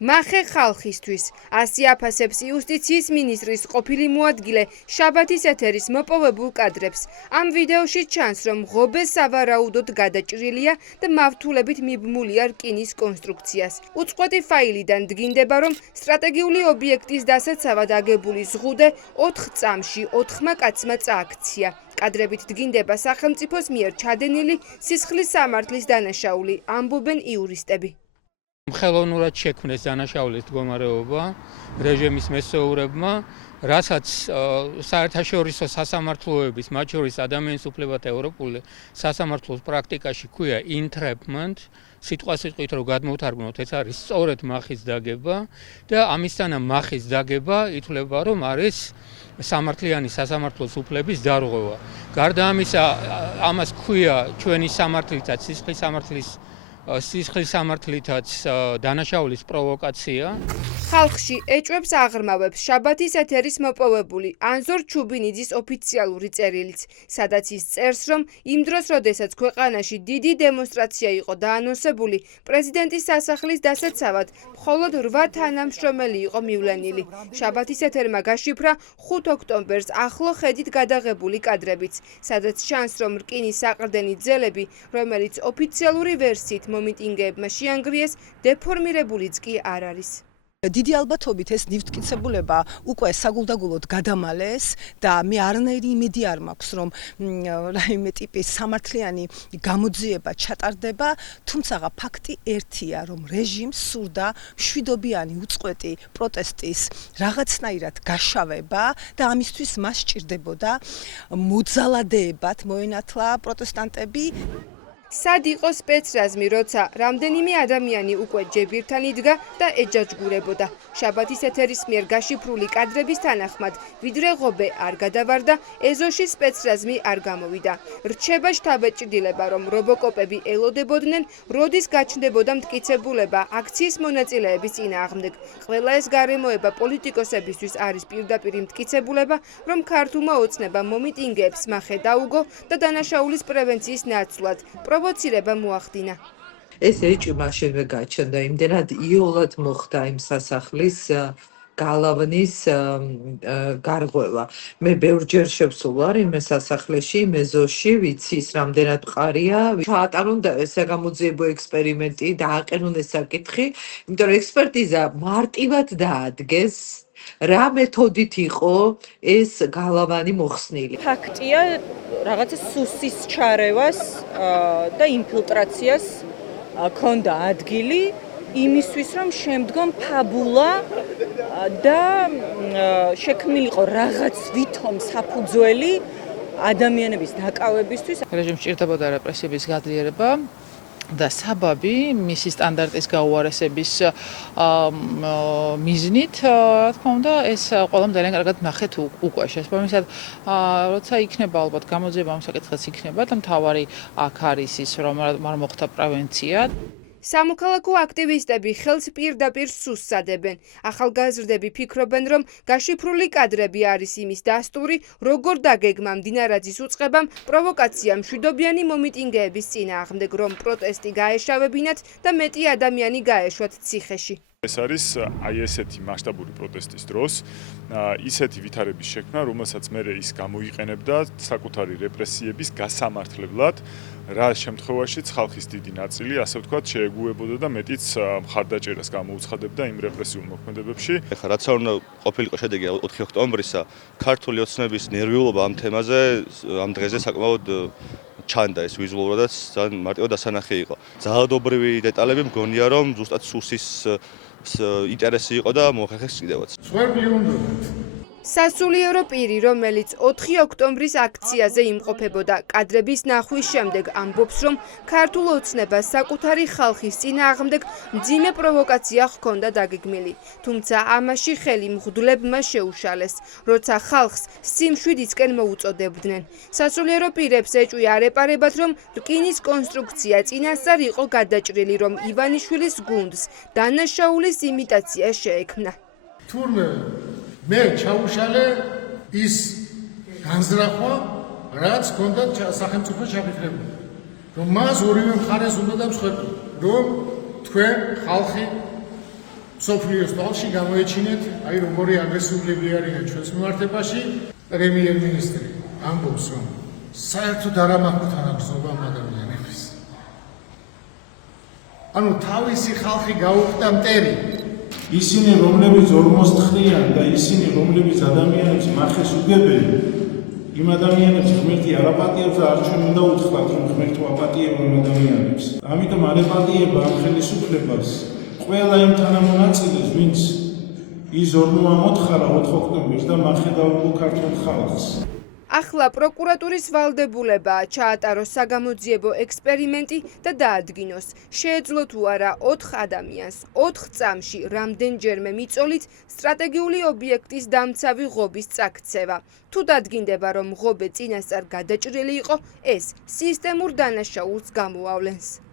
მახე ხალხისთვის, ასე აფასებს იუსტიციის მინისტრის ყოფილი მოადგილე შაბათის ეთერის მოპოვებულ კადრებს. ამ ვიდეოში ჩანს, რომ ღობე სავარაუდოდ გადაჭრილია და მავთულებით მიბმულია რკინის კონსტრუქციას. უწყვეტი ფაილიდან დგინდება, რომ სტრატეგიული ობიექტის დასაცავად აგებული ზღუდე 4 წამში 4 კაცმა წააქცია. კადრებით დგინდება სახელმწიფოს მიერ ჩადენილი სისხლის სამართლის დანაშაული, ამბობენ იურისტები. ხელოვნურად შექმნეს დანაშაულის მდგომარეობა რეჟიმის მესეურებმა, რასაც საერთაშორისო სასამართლოების, მათ შორის ადამიანის უფლებათა ევროპული სასამართლოს პრაქტიკაში ქვია entrapment, სიტყვასიტყვით რომ გადმოვთარგმნოთ, ეს არის სწორედ მახის დაგება და ამისთანა მახის დაგება ითვლება, რომ არის სამართლიანი სასამართლოს უფლების დარღვევა. გარდა ამისა, ამას ქვია ჩვენი სამართლითაც, სისხლის სამართლითაც დანაშაულის პროვოკაცია. ხალხში ეჭვებს აღრმავებს შაბათის ეთერის მოპოვებული ანზორ ჩუბინიძის ოფიციალური წერილიც, სადაც ის წერს, რომ იმ დროს, როდესაც ქვეყანაში დიდი დემონსტრაცია იყო დაანონსებული, პრეზიდენტის სასახლის დასაცავად მხოლოდ 8 თანამშრომელი იყო მივლენილი. შაბათის ეთერმა გაშიფრა 5 ოქტომბერს ახლო ხედით გადაღებული კადრებიც, სადაც ჩანს, რომ რკინის საყრდენი ძელები, რომელიც ოფიციალური ვერსიით მომიტინგეებმა შეანგრიეს, დეფორმირებულიც კი არ არის. დიდი ალბათობით ეს ნივთკიცებულება უკვე საგულდაგულოდ გადამალეს და მე არანაირი იმედი არ მაქვს, რომ რაიმე ტიპის სამართლიანი გამოძიება ჩატარდება, თუმცა ფაქტი ერთია, რომ რეჟიმს სურდა მშვიდობიანი უწყვეტი პროტესტის რაღაცნაირად გაშავება და ამისთვის მას სჭირდებოდა მოძალადეებად მოენათლა პროტესტანტები. სად იყო სპეცრაზმი, როცა რამდენიმე ადამიანი უკვე ჯებირთან იდგა და ეჯაჯგურებოდა. შაბათის ეთერის მიერ გაშიფრული კადრების თანახმად, ვიდრე ღობე არ გადავარდა, ეზოში სპეცრაზმი არ გამოვიდა. რჩება შთაბეჭდილება, რომ რობოკოპები ელოდებოდნენ, როდის გაჩნდებოდა მტკიცებულება აქციის მონაწილეების წინააღმდეგ. ყველა ეს გარემოება პოლიტიკოსებისთვის არის პირდაპირ მტკიცებულება, რომ ქართულმა ოცნებამ მომიტინგეებს მახე დაუგო და დანაშაულის პრევენციის ნაცვლად პროვოცირება მოახდინა. ეს ეჭვი მაშინვე გაჩნდა, იმდენად იოლად მოხდა იმ სასახლის გალავნის გარღვევა. მე ბევრჯერ შევსულ ვარ იმ სასახლეში, იმ ეზოში, ვიცი ის რამდენად მყარია. ჩაატარონ ეს გამოძიებო ექსპერიმენტი, დააყენონ ეს საკითხი, იმიტომ რომ ექსპერტიზა მარტივად დაადგეს. რა მეთოდით იყო ეს გალავანი მოხსნილი? ფაქტია, რაღაცა სუსის ჩარევას და ინფილტრაციას ქონდა ადგილი იმისთვის, რომ შემდგომ ფაბულა და შექმნილიყო რაღაც ვითომ საფუძველი ადამიანების დაკავებისთვის. რეჟიმს სჭირდებოდა რეპრესიების გაძლიერება და საბაბი მისი სტანდარტის გაუარესების მიზნით, რა თქმა უნდა, ეს ყველამ ძალიან კარგად ნახეთ უკვე. შესაბამისად, როცა იქნება ალბათ გამოძიება ამ საკითხს იქნება და მთავარი აქ არის ის, რომ არ მოხდა პრევენცია. სამოქალაქო აქტივისტები ხელს პირდაპირ სუსს ადებენ. ახალგაზრდები ფიქრობენ, რომ გაშიფრული კადრები არის იმის დასტური, როგორ დაგეგმა მდინარაძის უწყებამ პროვოკაცია მშვიდობიანი მომიტინგეების წინააღმდეგ, რომ პროტესტი გაეშავებინათ და მეტი ადამიანი გაეშვათ ციხეში. ეს არის აი ესეთი მასშტაბური პროტესტის დროს ისეთი ვითარების შექმნა, რომელსაც მერე ის გამოიყენებდა საკუთარი რეპრესიების გასამართლებლად, რა შემთხვევაშიც ხალხის დიდი ნაწილი, ასე ვთქვათ, შეეგუებოდა და მეტიც მხარდაჭერას გამოუცხადებდა იმ რეპრესიულ მოქმედებებში. ეხლა რაც არ უნდა ყოფილიყო შედეგი 4 ოქტომბრისა, ქართული ოცნების ნერვიულობა ამ თემაზე ამ დღეზე საკმაოდ ჩანდა ეს ვიზუალურადაც ძალიან მარტივად დასანახი იყო. ძალადობრივი დეტალები მგონია, რომ ზუსტად სუსის ინტერესი იყო და მოახერხეს კიდევაც. სასულიერო პირი, რომელიც 4 ოქტომბრის აქციაზე იმყოფებოდა, კადრების ნახვის შემდეგ ამბობს, რომ ქართულ ოცნებას საკუთარი ხალხის წინააღმდეგ მძიმე პროვოკაცია ჰქონდა დაგეგმილი. თუმცა ამაში ხელი მღვდლებმა შეუშალეს, როცა ხალხს სიმშვიდისკენ მოუწოდებდნენ. სასულიერო პირებს ეჭვი არ ეპარებათ, რომ რკინის კონსტრუქცია წინასწარ იყო გადაჭრილი, რომ ივანიშვილის გუნდს დანაშაულის იმიტაცია შეექმნა. თურმე მე ჩაუშალე ის განზრახვა, რაც ჰქონდა სახელმწიფო ჩაფიქრებული, რომ მას ორივე მხარეს უნდა დამსხვერპლო, რომ თქვენ ხალხი სოფლიოს თვალში გამოეჩინეთ, აი როგორი აგრესიულები არიან ჩვენს მიმართებაში. პრემიერ-მინისტრი ამბობს, რომ საერთოდ არ ამაყობთ თანაგზნობა ამ ადამიანების. ანუ თავისი ხალხი გაუხდა მტერი. ისინი რომლებიც ორმოს თხრიან და ისინი რომლებიც ადამიანებს მახეს უგებენ, იმ ადამიანებს ღმერთი არ აპატიებს და არ ჩვენ უნდა უთხრათ, რომ ღმერთი აპატიება ამ ადამიანებს. ამიტომ არ ეპატიება ამ ხელისუფლებას ყველა იმ თანამონაწილეს, ვინც ის ორმოა მოთხარა 4 ოქტომბერს და მახე დაუგო ქართულ ხალხს. ახლა პროკურატურის ვალდებულებაა ჩაატაროს საგამოძიებო ექსპერიმენტი და დაადგინოს, შეეძლო თუ არა 4 ადამიანს 4 წამში რამდენჯერმე მიწოლით სტრატეგიული ობიექტის დამცავი ღობის წაქცევა. თუ დადგინდება, რომ ღობე წინასწარ გადაჭრილი იყო, ეს სისტემურ დანაშაულს გამოავლენს.